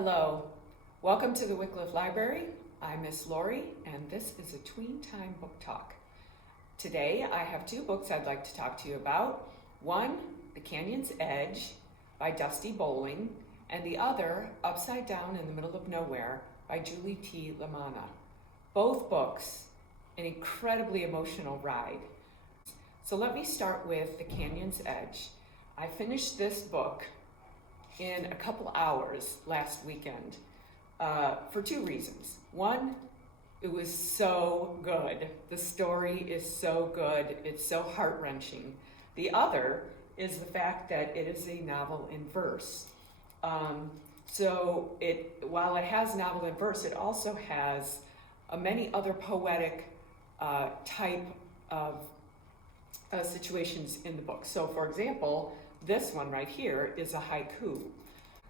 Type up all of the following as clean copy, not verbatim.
Hello, welcome to the Wycliffe Library. I'm Miss Lori, and this is a Tween Time Book Talk. Today I have two books I'd like to talk to you about. One, The Canyon's Edge by Dusty Bowling, and the other, Upside Down in the Middle of Nowhere by Julie T. Lamanna. Both books, an incredibly emotional ride. So let me start with The Canyon's Edge. I finished this book in a couple hours last weekend for two reasons. One, it was so good. The story is so good. It's so heart-wrenching. The other is the fact that it is a novel in verse. While it has novel in verse, it also has many other poetic type of situations in the book. So for example, this one right here is a haiku.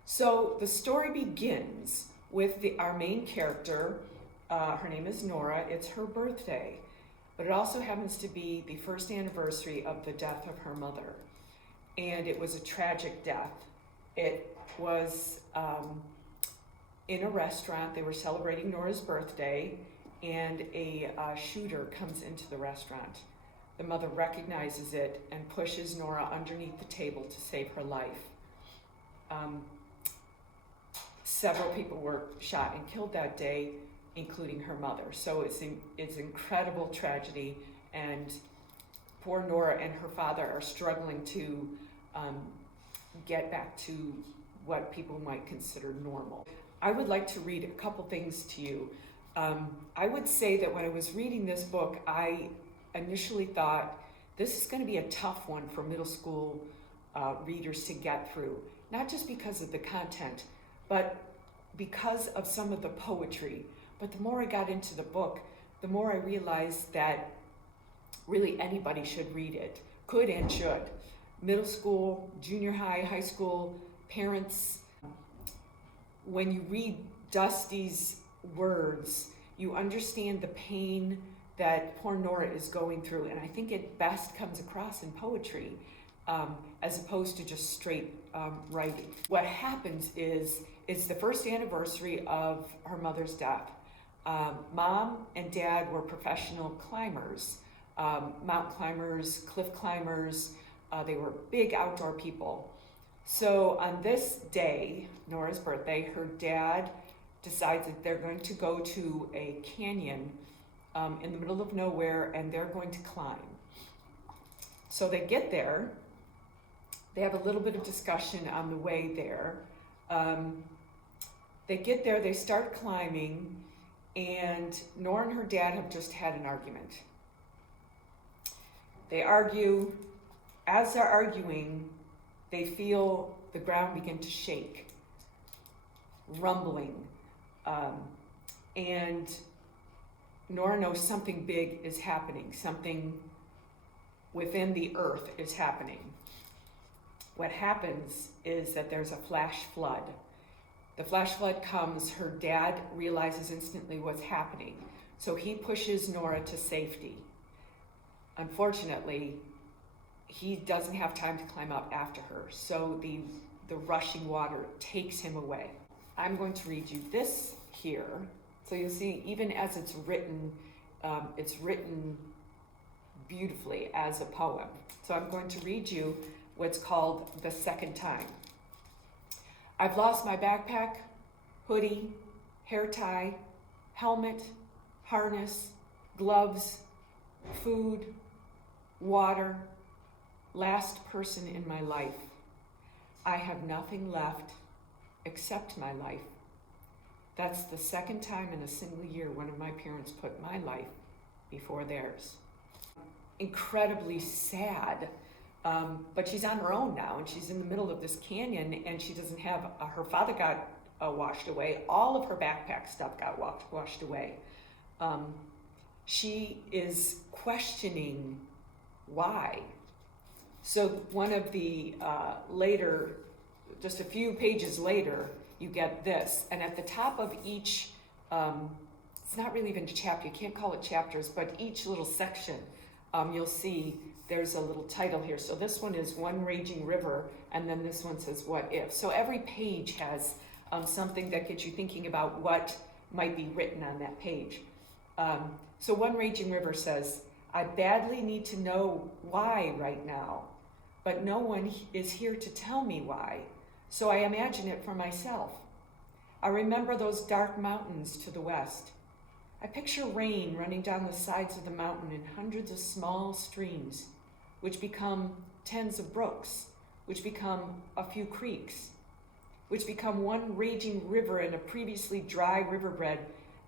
So the story begins with our main character. Her name is Nora. It's her birthday, but it also happens to be the first anniversary of the death of her mother. And it was a tragic death. It was in a restaurant. They were celebrating Nora's birthday, and a shooter comes into the restaurant. The mother recognizes it and pushes Nora underneath the table to save her life. Several people were shot and killed that day, including her mother. So it's incredible tragedy, and poor Nora and her father are struggling to get back to what people might consider normal. I would like to read a couple things to you. I would say that when I was reading this book, I initially thought this is going to be a tough one for middle school readers to get through, not just because of the content, but because of some of the poetry. But the more I got into the book, the more I realized that really anybody should read it, could and should. Middle school, junior high, high school, parents. When you read Dusty's words, you understand the pain that poor Nora is going through, and I think it best comes across in poetry as opposed to just straight writing. What happens is it's the first anniversary of her mother's death. Mom and Dad were professional climbers, mountain climbers, cliff climbers. They were big outdoor people. So on this day, Nora's birthday, her dad decides that they're going to go to a canyon in the middle of nowhere, and they're going to climb. So they get there. They have a little bit of discussion on the way there. They get there, they start climbing, and Nora and her dad have just had an argument. They argue. As they're arguing, they feel the ground begin to shake, rumbling, and Nora knows something big is happening. Something within the earth is happening. What happens is that there's a flash flood. The flash flood comes, her dad realizes instantly what's happening. So he pushes Nora to safety. Unfortunately, he doesn't have time to climb up after her. So the rushing water takes him away. I'm going to read you this here. So you'll see, even as it's written beautifully as a poem. So I'm going to read you what's called The Second Time. I've lost my backpack, hoodie, hair tie, helmet, harness, gloves, food, water, last person in my life. I have nothing left except my life. That's the second time in a single year one of my parents put my life before theirs. Incredibly sad, but she's on her own now, and she's in the middle of this canyon, and she doesn't have, her father got washed away. All of her backpack stuff got washed away. She is questioning why. So one of the later, just a few pages later, you get this, and at the top of each, it's not really even a chapter, you can't call it chapters, but each little section, you'll see there's a little title here. So this one is One Raging River, and then this one says What If. So every page has something that gets you thinking about what might be written on that page. So one raging river says, I badly need to know why right now, but no one is here to tell me why, so I imagine it for myself. I remember those dark mountains to the west. I picture rain running down the sides of the mountain in hundreds of small streams, which become tens of brooks, which become a few creeks, which become one raging river in a previously dry riverbed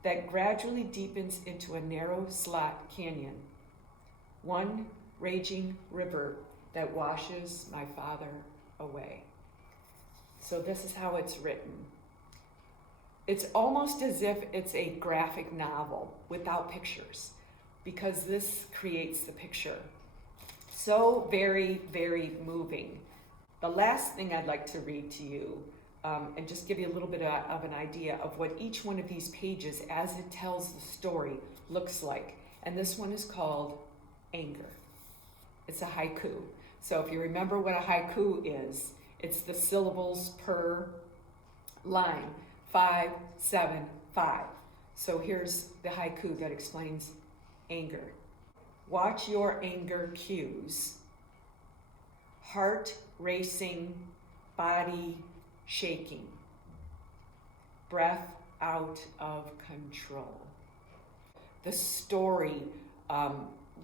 that gradually deepens into a narrow slot canyon. One raging river that washes my father away. So this is how it's written. It's almost as if it's a graphic novel without pictures, because this creates the picture. So very, very moving. The last thing I'd like to read to you, and just give you a little bit of an idea of what each one of these pages, as it tells the story, looks like. And this one is called Anger. It's a haiku. So if you remember what a haiku is, it's the syllables per line, 5, 7, 5. So here's the haiku that explains anger. Watch your anger cues. Heart racing, body shaking. Breath out of control. The story,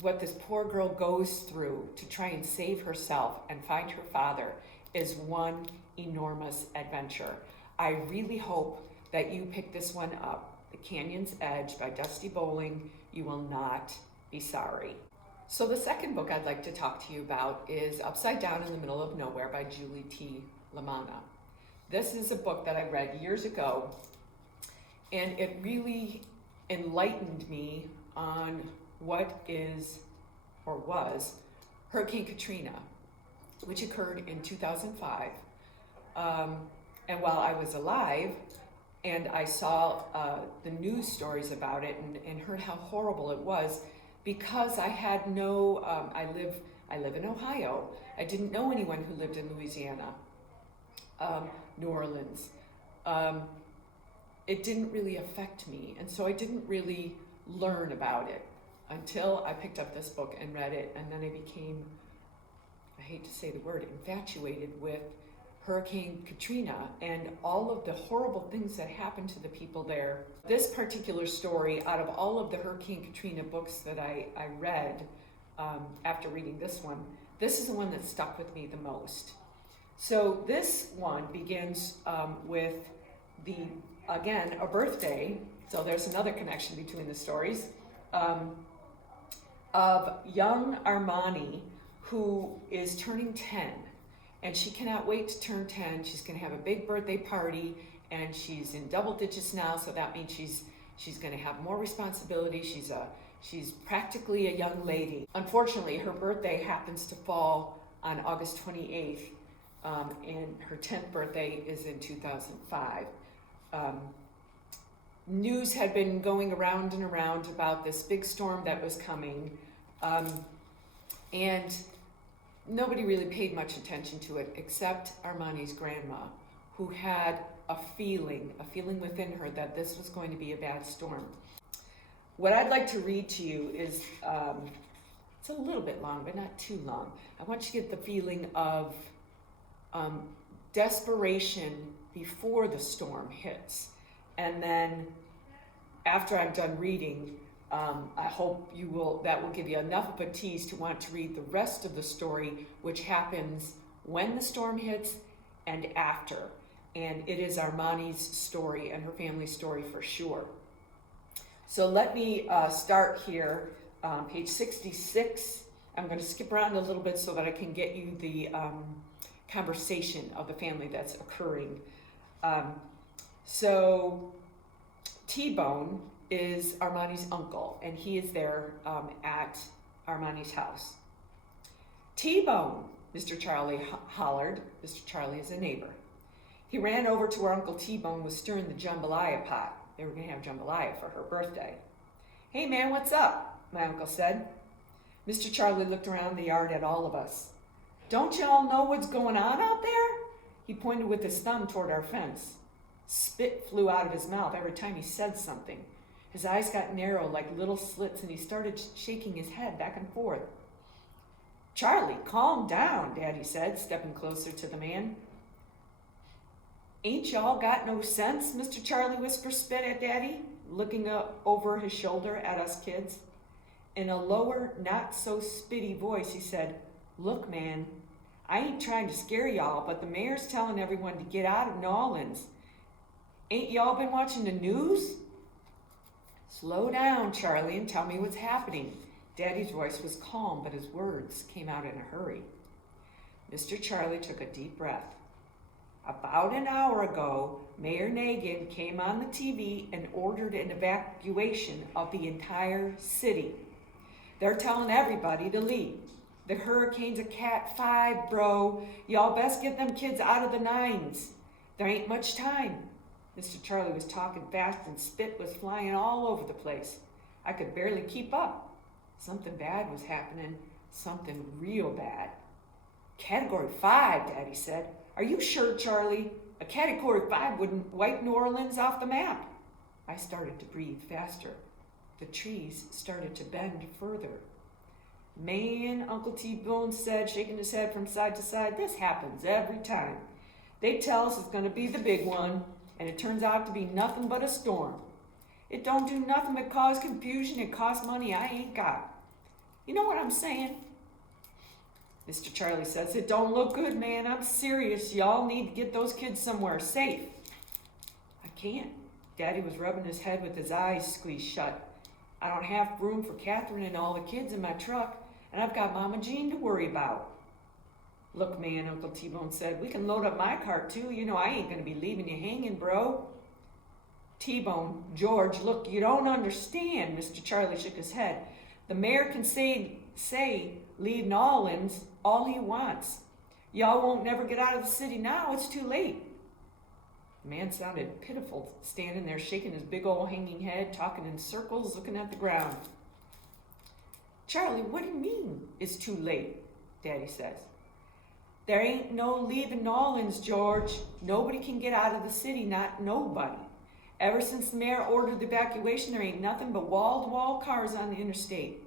what this poor girl goes through to try and save herself and find her father, is one enormous adventure. I really hope that you pick this one up, The Canyon's Edge by Dusty Bowling. You will not be sorry. So the second book I'd like to talk to you about is Upside Down in the Middle of Nowhere by Julie T. Lamanna. This is a book that I read years ago, and it really enlightened me on what is, or was, Hurricane Katrina, which occurred in 2005. And while I was alive, and I saw the news stories about it and heard how horrible it was, because I had no, I live in Ohio. I didn't know anyone who lived in Louisiana, New Orleans. It didn't really affect me, and so I didn't really learn about it until I picked up this book and read it, and then I became, I hate to say the word, infatuated with Hurricane Katrina and all of the horrible things that happened to the people there. This particular story, out of all of the Hurricane Katrina books that I read after reading this one, this is the one that stuck with me the most. So this one begins with again, a birthday, so there's another connection between the stories, of young Armani, who is turning 10. And she cannot wait to turn 10. She's going to have a big birthday party, and she's in double digits now, so that means she's going to have more responsibility. She's practically a young lady. Unfortunately, her birthday happens to fall on August 28th, and her 10th birthday is in 2005. News had been going around and around about this big storm that was coming, and nobody really paid much attention to it except Armani's grandma, who had a feeling within her that this was going to be a bad storm. What I'd like to read to you is, it's a little bit long, but not too long. I want you to get the feeling of desperation before the storm hits. And then after I'm done reading, I hope that will give you enough of a tease to want to read the rest of the story, which happens when the storm hits and after. And it is Armani's story and her family's story for sure. So let me start here, page 66. I'm going to skip around a little bit so that I can get you the conversation of the family that's occurring. So T-Bone is Armani's uncle, and he is there at Armani's house. T-Bone, Mr. Charlie hollered. Mr. Charlie is a neighbor. He ran over to where Uncle T-Bone was stirring the jambalaya pot. They were going to have jambalaya for her birthday. Hey man, what's up? My uncle said. Mr. Charlie looked around the yard at all of us. Don't y'all know what's going on out there? He pointed with his thumb toward our fence. Spit flew out of his mouth every time he said something. His eyes got narrow like little slits, and he started shaking his head back and forth. "Charlie, calm down," Daddy said, stepping closer to the man. "Ain't y'all got no sense?" Mr. Charlie whispered Spit at Daddy, looking up over his shoulder at us kids. In a lower, not-so-spitty voice, he said, "Look, man, I ain't trying to scare y'all, but the mayor's telling everyone to get out of New Orleans. Ain't y'all been watching the news?" "Slow down, Charlie, and tell me what's happening." Daddy's voice was calm, but his words came out in a hurry. Mr. Charlie took a deep breath. "About an hour ago, Mayor Nagin came on the TV and ordered an evacuation of the entire city. They're telling everybody to leave. The hurricane's a Cat 5, bro. Y'all best get them kids out of the 9s. There ain't much time." Mr. Charlie was talking fast and spit was flying all over the place. I could barely keep up. Something bad was happening, something real bad. "Category 5, Daddy said. "Are you sure, Charlie? A Category 5 wouldn't wipe New Orleans off the map." I started to breathe faster. The trees started to bend further. "Man," Uncle T-Bone said, shaking his head from side to side, "this happens every time. They tell us it's going to be the big one, and it turns out to be nothing but a storm. It don't do nothing but cause confusion and cost money I ain't got. You know what I'm saying?" Mr. Charlie says, "It don't look good, man. I'm serious. Y'all need to get those kids somewhere safe." "I can't." Daddy was rubbing his head with his eyes squeezed shut. "I don't have room for Catherine and all the kids in my truck, and I've got Mama Jean to worry about." "Look, man," Uncle T-Bone said, "we can load up my cart too. You know I ain't going to be leaving you hanging, bro." "T-Bone, George, look, you don't understand." Mr. Charlie shook his head. "The mayor can say leave New Orleans all he wants. Y'all won't never get out of the city now. It's too late." The man sounded pitiful, standing there shaking his big old hanging head, talking in circles, looking at the ground. "Charlie, what do you mean it's too late?" Daddy says. "There ain't no leaving New Orleans, George. Nobody can get out of the city, not nobody. Ever since the mayor ordered the evacuation, there ain't nothing but wall-to-wall cars on the interstate."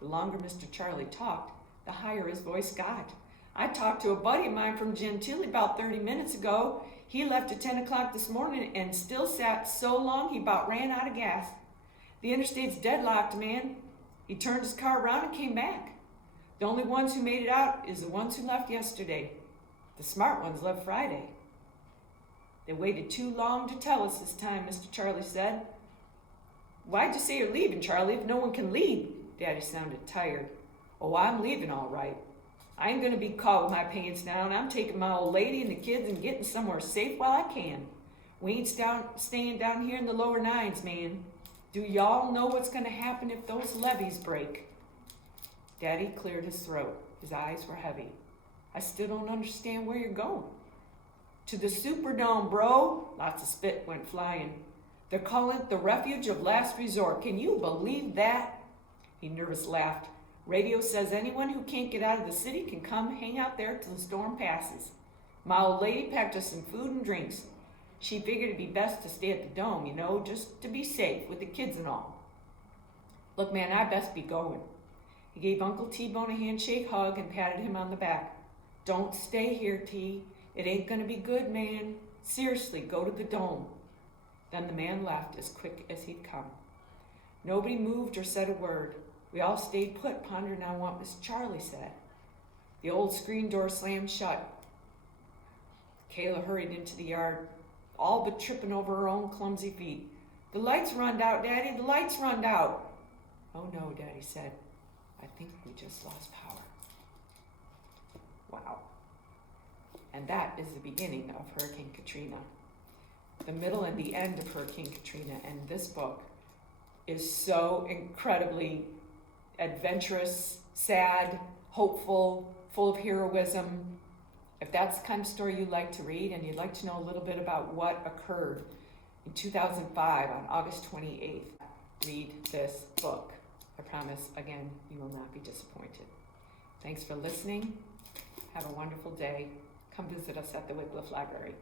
The longer Mr. Charlie talked, the higher his voice got. "I talked to a buddy of mine from Gentilly about 30 minutes ago. He left at 10 o'clock this morning and still sat so long he about ran out of gas. The interstate's deadlocked, man. He turned his car around and came back. The only ones who made it out is the ones who left yesterday. The smart ones left Friday." "They waited too long to tell us this time," Mr. Charlie said. "Why'd you say you're leaving, Charlie, if no one can leave?" Daddy sounded tired. "Oh, I'm leaving all right. I ain't going to be caught with my pants down. I'm taking my old lady and the kids and getting somewhere safe while I can. We ain't staying down here in the lower 9s, man. Do y'all know what's going to happen if those levees break?" Daddy cleared his throat. His eyes were heavy. "I still don't understand where you're going." "To the Superdome, bro." Lots of spit went flying. "They're calling it the refuge of last resort. Can you believe that?" He nervous laughed. "Radio says anyone who can't get out of the city can come hang out there till the storm passes. My old lady packed us some food and drinks. She figured it'd be best to stay at the Dome, you know, just to be safe with the kids and all. Look, man, I best be going." He gave Uncle T-Bone a handshake hug and patted him on the back. "Don't stay here, T. It ain't gonna be good, man. Seriously, go to the Dome." Then the man left as quick as he'd come. Nobody moved or said a word. We all stayed put, pondering on what Miss Charlie said. The old screen door slammed shut. Kayla hurried into the yard, all but tripping over her own clumsy feet. "The lights runned out, Daddy, the lights runned out." "Oh no," Daddy said. "I think we just lost power." Wow. And that is the beginning of Hurricane Katrina. The middle and the end of Hurricane Katrina, and this book is so incredibly adventurous, sad, hopeful, full of heroism. If that's the kind of story you like to read and you'd like to know a little bit about what occurred in 2005 on August 28th, read this book. I promise, again, you will not be disappointed. Thanks for listening. Have a wonderful day. Come visit us at the Wycliffe Library.